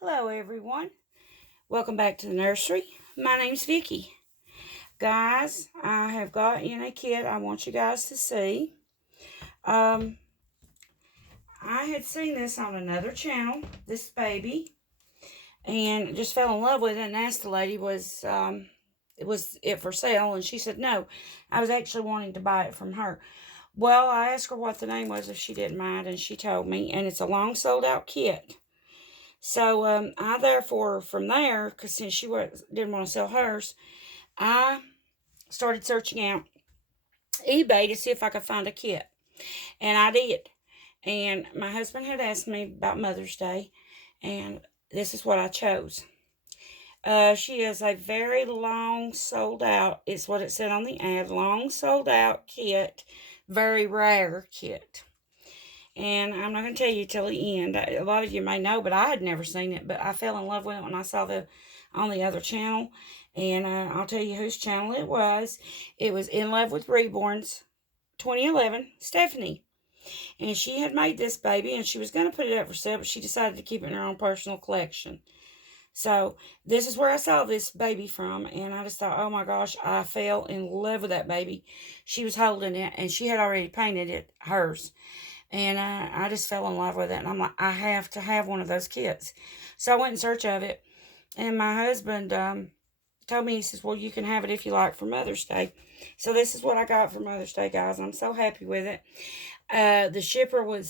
Hello everyone. Welcome back to the nursery. My name's Vicky. Guys, I have got in a kit I want you guys to see. I had seen this on another channel, this baby, and just fell in love with it and asked the lady was it for sale, and she said no. I was actually wanting to buy it from her. Well, I asked her what the name was if she didn't mind, and she told me, and it's a long sold out kit. So I therefore, from there, because since didn't want to sell hers, I started searching out eBay to see if I could find a kit. And I did. And my husband had asked me about Mother's Day, and this is what I chose. She is a very long sold out, it's what it said on the ad, long sold out kit, very rare kit. And I'm not going to tell you till the end. A lot of you may know, but I had never seen it. But I fell in love with it when I saw on the other channel. And I'll tell you whose channel it was. It was In Love with Reborn's 2011, Stephanie. And she had made this baby, and she was going to put it up for sale, but she decided to keep it in her own personal collection. So this is where I saw this baby from, and I just thought, oh my gosh, I fell in love with that baby. She was holding it, and she had already painted it hers. And I just fell in love with it. And I'm like, I have to have one of those kits. So I went in search of it. And my husband told me, he says, well, you can have it if you like for Mother's Day. So this is what I got for Mother's Day, guys. I'm so happy with it. The shipper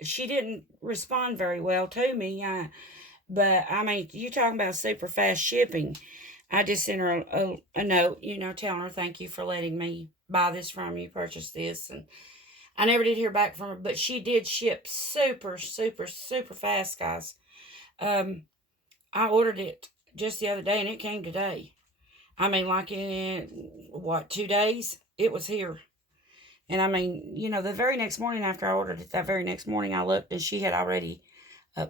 she didn't respond very well to me. But, I mean, you talking about super fast shipping. I just sent her a note, telling her thank you for letting me buy this from you, purchase this. And I never did hear back from her, but she did ship super, super, super fast, guys. I ordered it just the other day, and it came today. I mean, like in, 2 days? It was here. And I mean, the very next morning after I ordered it, that very next morning I looked, and she had already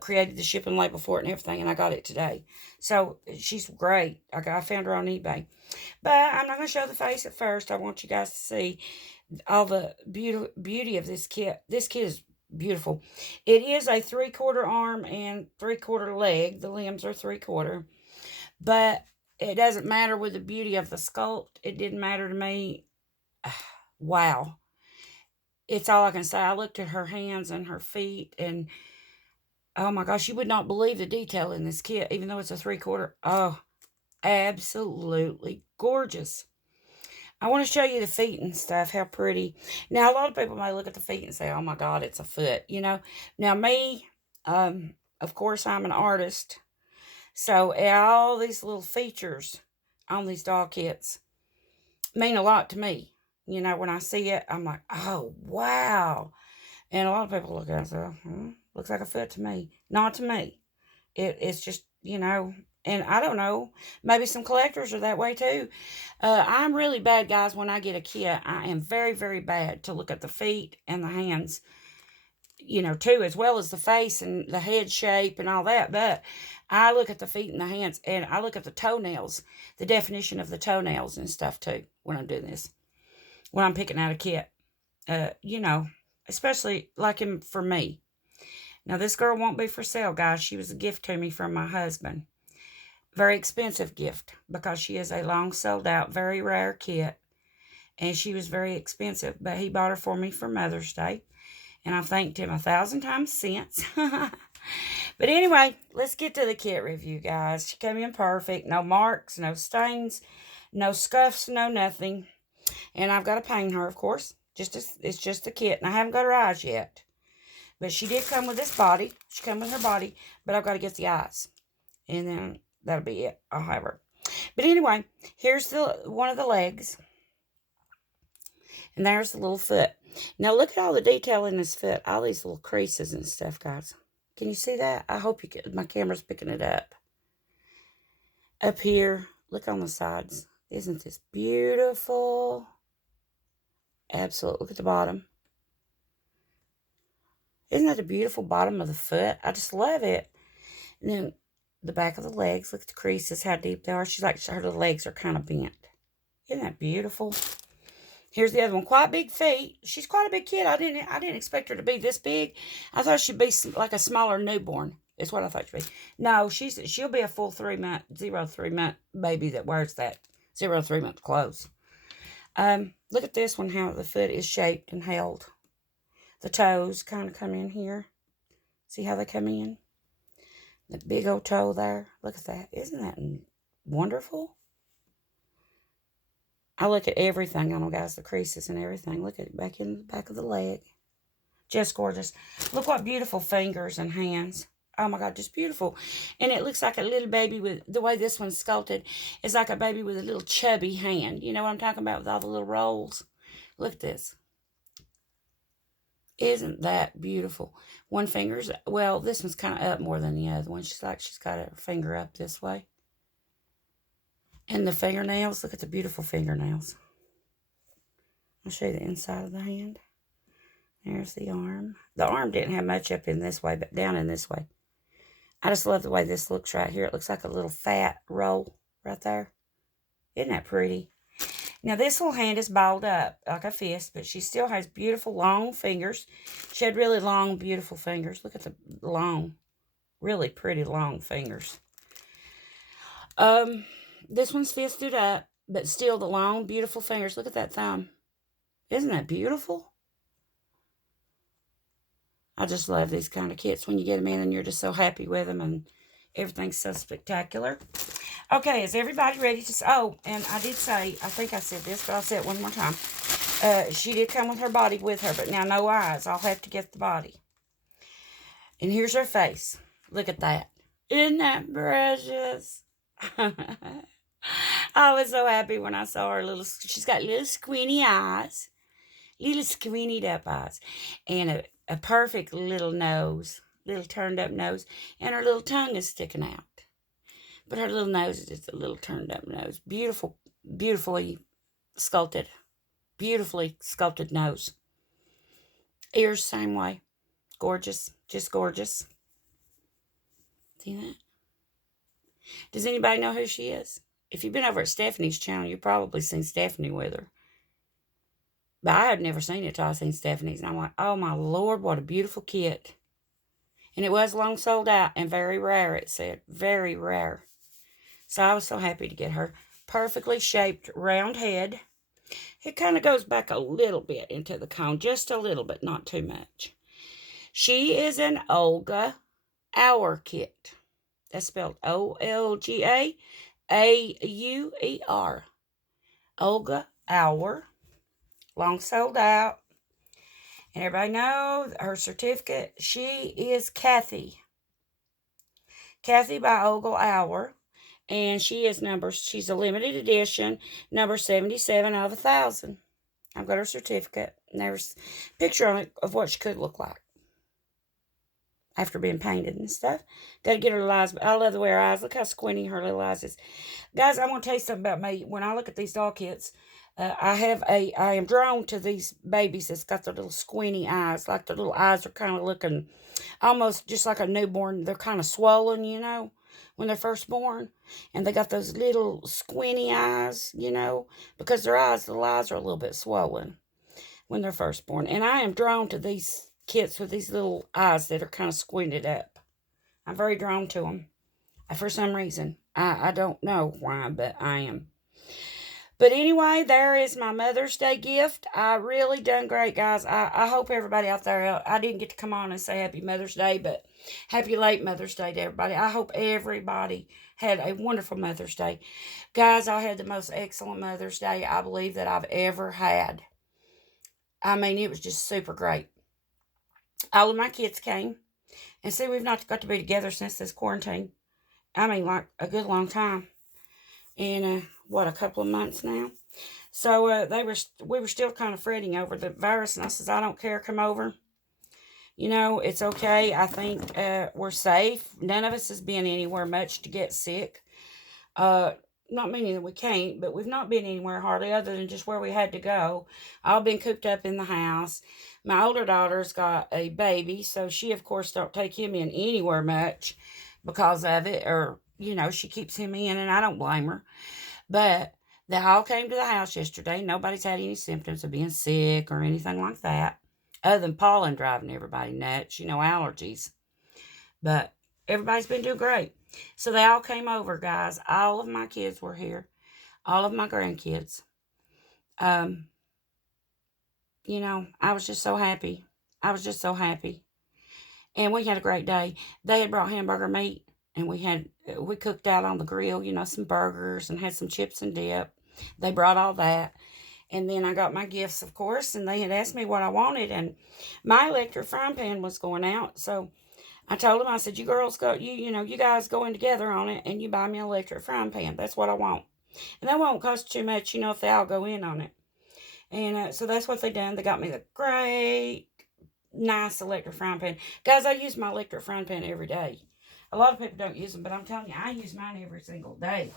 created the shipping label for it and everything, and I got it today. So she's great. I found her on eBay. But I'm not going to show the face at first. I want you guys to see all the beauty of this kit. This kit is beautiful. It is a 3/4 arm and 3/4 leg. The limbs are 3/4. But it doesn't matter with the beauty of the sculpt. It didn't matter to me. Wow. It's all I can say. I looked at her hands and her feet, and oh my gosh, you would not believe the detail in this kit, even though it's a 3/4. Oh, absolutely gorgeous. I want to show you the feet and stuff, how pretty. Now, a lot of people may look at the feet and say, oh my God, it's a foot, Now, me, of course, I'm an artist. So, all these little features on these doll kits mean a lot to me. When I see it, I'm like, oh, wow. And a lot of people look at it and say, looks like a foot to me. Not to me. It's just, and I don't know, maybe some collectors are that way too. I'm really bad, guys, when I get a kit. I am very, very bad to look at the feet and the hands, too, as well as the face and the head shape and all that. But I look at the feet and the hands, and I look at the toenails, the definition of the toenails and stuff too when I'm doing this, when I'm picking out a kit, especially like for me. Now, this girl won't be for sale, guys. She was a gift to me from my husband. Very expensive gift because she is a long sold out, very rare kit. And she was very expensive. But he bought her for me for Mother's Day. And I thanked him 1,000 times since. But anyway, let's get to the kit review, guys. She came in perfect. No marks, no stains, no scuffs, no nothing. And I've got to paint her, of course. It's just a kit. And I haven't got her eyes yet. But she did come with this body. She came with her body. But I've got to get the eyes. And then that'll be it. I'll have her. But anyway, here's one of the legs. And there's the little foot. Now look at all the detail in this foot. All these little creases and stuff, guys. Can you see that? I hope you can. My camera's picking it up. Up here. Look on the sides. Isn't this beautiful? Absolutely. Look at the bottom. Isn't that a beautiful bottom of the foot? I just love it. And then the back of the legs. Look at the creases, how deep they are. She's like, her legs are kind of bent. Isn't that beautiful? Here's the other one. Quite big feet. She's quite a big kid. I didn't expect her to be this big. I thought she'd be like a smaller newborn. It's what I thought she'd be. No, she'll be a full 3 month, 0 3 month baby that wears that 0 3 month clothes. Look at this one, how the foot is shaped and held. The toes kind of come in here. See how they come in? The big old toe there. Look at that. Isn't that wonderful? I look at everything on them, guys, the creases and everything. Look at it back in the back of the leg. Just gorgeous. Look what beautiful fingers and hands. Oh my God, just beautiful. And it looks like a little baby with, the way this one's sculpted, is like a baby with a little chubby hand. You know what I'm talking about with all the little rolls? Look at this. Isn't that beautiful? One finger's, well, this one's kind of up more than the other one. She's got her finger up this way. And the fingernails, look at the beautiful fingernails. I'll show you the inside of the hand. There's the arm. The arm didn't have much up in this way, but down in this way. I just love the way this looks right here. It looks like a little fat roll right there. Isn't that pretty? Now, this little hand is balled up like a fist, but she still has beautiful, long fingers. She had really long, beautiful fingers. Look at the long, really pretty long fingers. This one's fisted up, but still the long, beautiful fingers. Look at that thumb. Isn't that beautiful? I just love these kind of kits when you get them in and you're just so happy with them and everything's so spectacular. Okay, is everybody ready to... Oh, and I did say, I think I said this, but I'll say it one more time. She did come with her body with her, but now no eyes. I'll have to get the body. And here's her face. Look at that. Isn't that precious? I was so happy when I saw her little... She's got little squinty eyes. Little squinted up eyes. And a perfect little nose. Little turned up nose. And her little tongue is sticking out. But her little nose is just a little turned up nose. Beautiful, beautifully sculpted. Beautifully sculpted nose. Ears, same way. Gorgeous. Just gorgeous. See that? Does anybody know who she is? If you've been over at Stephanie's channel, you've probably seen Stephanie with her. But I had never seen it till I seen Stephanie's. And I'm like, oh my Lord, what a beautiful kit. And it was long sold out and very rare, it said. Very rare. So I was so happy to get her. Perfectly shaped round head. It kind of goes back a little bit into the cone. Just a little bit, not too much. She is an Olga Auer kit. That's spelled O-L-G-A-A-U-E-R. Olga Auer. Long sold out. And everybody knows her certificate. She is Kathy. Kathy by Olga Auer. And she's a limited edition, number 77 of 1,000. I've got her certificate. And there's a picture on it of what she could look like after being painted and stuff. Got to get her little eyes. I love the way her eyes. Look how squinty her little eyes is. Guys, I want to tell you something about me. When I look at these doll kits, I am drawn to these babies that's got their little squinty eyes. Like their little eyes are kind of looking almost just like a newborn. They're kind of swollen, you know, when they're first born. And they got those little squinty eyes, you know, because their eyes, the little eyes are a little bit swollen when they're first born. And I am drawn to these kits with these little eyes that are kind of squinted up. I'm very drawn to them. For some reason. I don't know why, but I am. But anyway, there is my Mother's Day gift. I really done great, guys. I hope everybody out there, I didn't get to come on and say Happy Mother's Day, but happy late Mother's Day to everybody. I hope everybody had a wonderful Mother's Day. Guys, I had the most excellent Mother's Day I believe that I've ever had. I mean, it was just super great. All of my kids came. And see, we've not got to be together since this quarantine. I mean, like a good long time. And, a couple of months now. So, we were still kind of fretting over the virus. And I says, I don't care, come over. You know, it's okay. I think we're safe. None of us has been anywhere much to get sick. Not meaning that we can't, but we've not been anywhere hardly other than just where we had to go. All been cooped up in the house. My older daughter's got a baby, so she, of course, don't take him in anywhere much because of it. Or, you know, she keeps him in, and I don't blame her. But they all came to the house yesterday. Nobody's had any symptoms of being sick or anything like that. Other than pollen driving everybody nuts, you know, allergies. But everybody's been doing great. So they all came over, guys. All of my kids were here. All of my grandkids. Um, I was just so happy. I was just so happy. And we had a great day. They had brought hamburger meat, and we cooked out on the grill, some burgers and had some chips and dip. They brought all that. And then I got my gifts, of course, and they had asked me what I wanted, and my electric frying pan was going out. So I told them, I said, you girls go, you guys go in together on it, and you buy me an electric frying pan. That's what I want. And that won't cost too much, if they all go in on it. And so that's what they done. They got me the great, nice electric frying pan. Guys, I use my electric frying pan every day. A lot of people don't use them, but I'm telling you, I use mine every single day.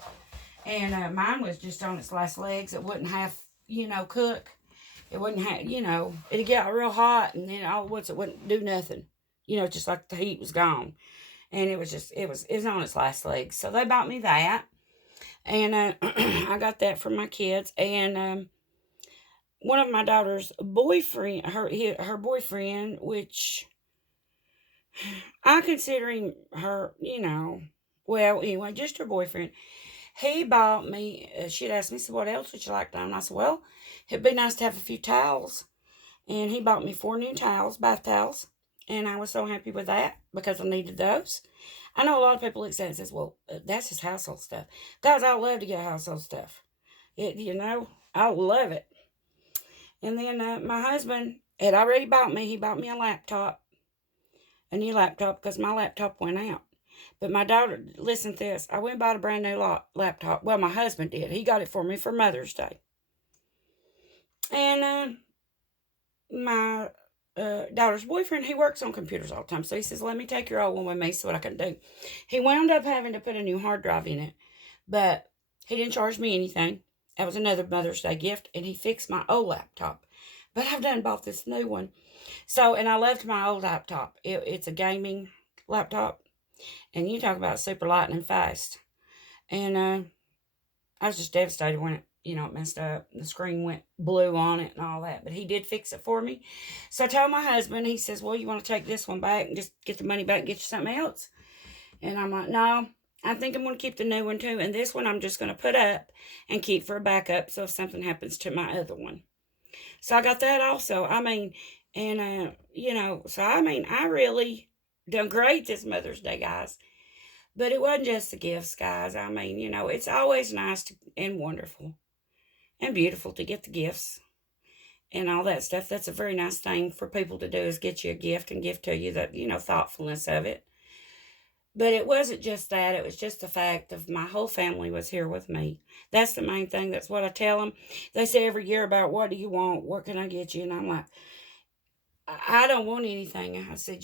And mine was just on its last legs. It wouldn't have, cook. It wouldn't have, it'd get real hot, and then all at once it wouldn't do nothing. Just like the heat was gone. And it was on its last legs. So they bought me that. And I got that for my kids. And one of my daughter's boyfriend, her boyfriend, which I consider him her, well, anyway, just her boyfriend. He bought me, she'd asked me, said, what else would you like done? And I said, well, it'd be nice to have a few towels. And he bought me 4 new towels, bath towels. And I was so happy with that because I needed those. I know a lot of people look at it and says, well, that's just household stuff. Guys, I love to get household stuff. I love it. And then my husband had already he bought me a new laptop, because my laptop went out. But my daughter, listen to this, I went and bought a brand new laptop. Well, my husband did. He got it for me for Mother's Day. And my daughter's boyfriend, he works on computers all the time. So he says, let me take your old one with me, see what I can do. He wound up having to put a new hard drive in it. But he didn't charge me anything. That was another Mother's Day gift. And he fixed my old laptop. But I've done bought this new one. So, and I loved my old laptop. It's a gaming laptop. And you talk about super lightning fast. And I was just devastated when it messed up. The screen went blue on it and all that. But he did fix it for me. So I told my husband, he says, well, you want to take this one back and just get the money back and get you something else? And I'm like, no, I think I'm going to keep the new one too. And this one I'm just going to put up and keep for a backup, so if something happens to my other one. So I got that also. I really done great this Mother's Day, guys. But it wasn't just the gifts, guys. It's always nice and wonderful and beautiful to get the gifts and all that stuff. That's a very nice thing for people to do, is get you a gift and give to you the, thoughtfulness of it. But it wasn't just that. It was just the fact of my whole family was here with me. That's the main thing. That's what I tell them. They say every year about, what do you want? What can I get you? And I'm like, I don't want anything. I said,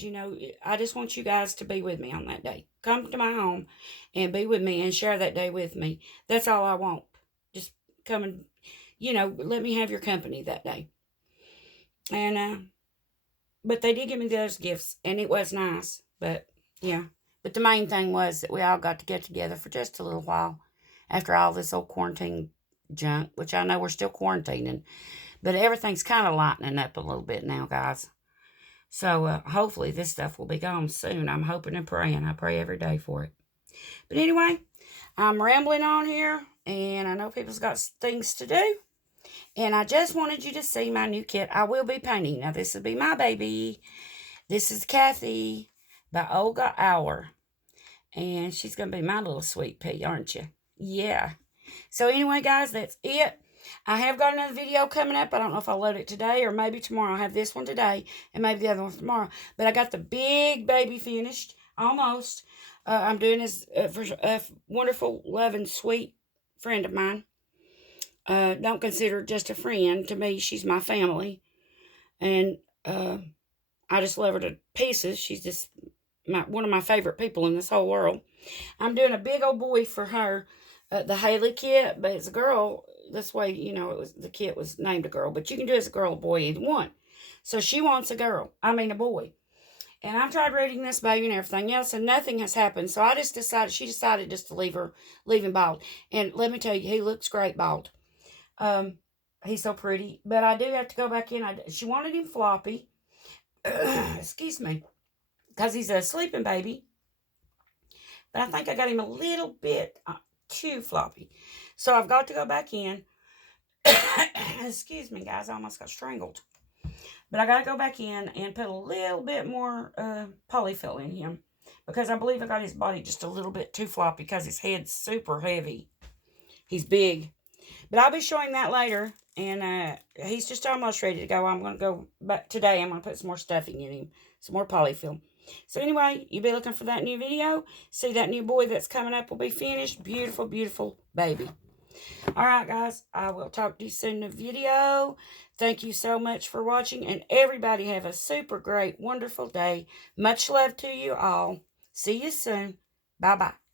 I just want you guys to be with me on that day. Come to my home and be with me and share that day with me. That's all I want. Just come and, let me have your company that day. And, but they did give me those gifts, and it was nice. But, yeah. But the main thing was that we all got to get together for just a little while after all this old quarantine junk, which I know we're still quarantining. But everything's kind of lightening up a little bit now, guys. So hopefully this stuff will be gone soon. I'm hoping and praying. I pray every day for it. But anyway, I'm rambling on here, and I know people's got things to do. And I just wanted you to see my new kit I will be painting. Now, this will be my baby. This is Kathy by Olga Auer. And she's going to be my little sweet pea, aren't you? Yeah. So anyway, guys, that's it. I have got another video coming up. I don't know if I'll load it today or maybe tomorrow. I'll have this one today and maybe the other one tomorrow. But I got the big baby finished, almost. I'm doing this for a wonderful, loving, sweet friend of mine. Don't consider her just a friend. To me, she's my family. And I just love her to pieces. She's just one of my favorite people in this whole world. I'm doing a big old boy for her, the Haley kit, but it's a girl. This way, the kit was named a girl, but you can do it as a girl or boy, either one. So she wants a boy. And I've tried reading this baby and everything else, and nothing has happened. So she decided just to leave him bald. And let me tell you, he looks great bald. He's so pretty, but I do have to go back in. She wanted him floppy. Excuse me. Because he's a sleeping baby. But I think I got him a little bit too floppy. So I've got to go back in. Excuse me, guys. I almost got strangled. But I got to go back in and put a little bit more polyfill in him. Because I believe I got his body just a little bit too floppy because his head's super heavy. He's big. But I'll be showing that later. And he's just almost ready to go. I'm going to go back today. I'm going to put some more stuffing in him. Some more polyfill. So anyway, you'll be looking for that new video. See, that new boy that's coming up will be finished. Beautiful, beautiful baby. Alright, guys. I will talk to you soon in the video. Thank you so much for watching. And everybody have a super great, wonderful day. Much love to you all. See you soon. Bye-bye.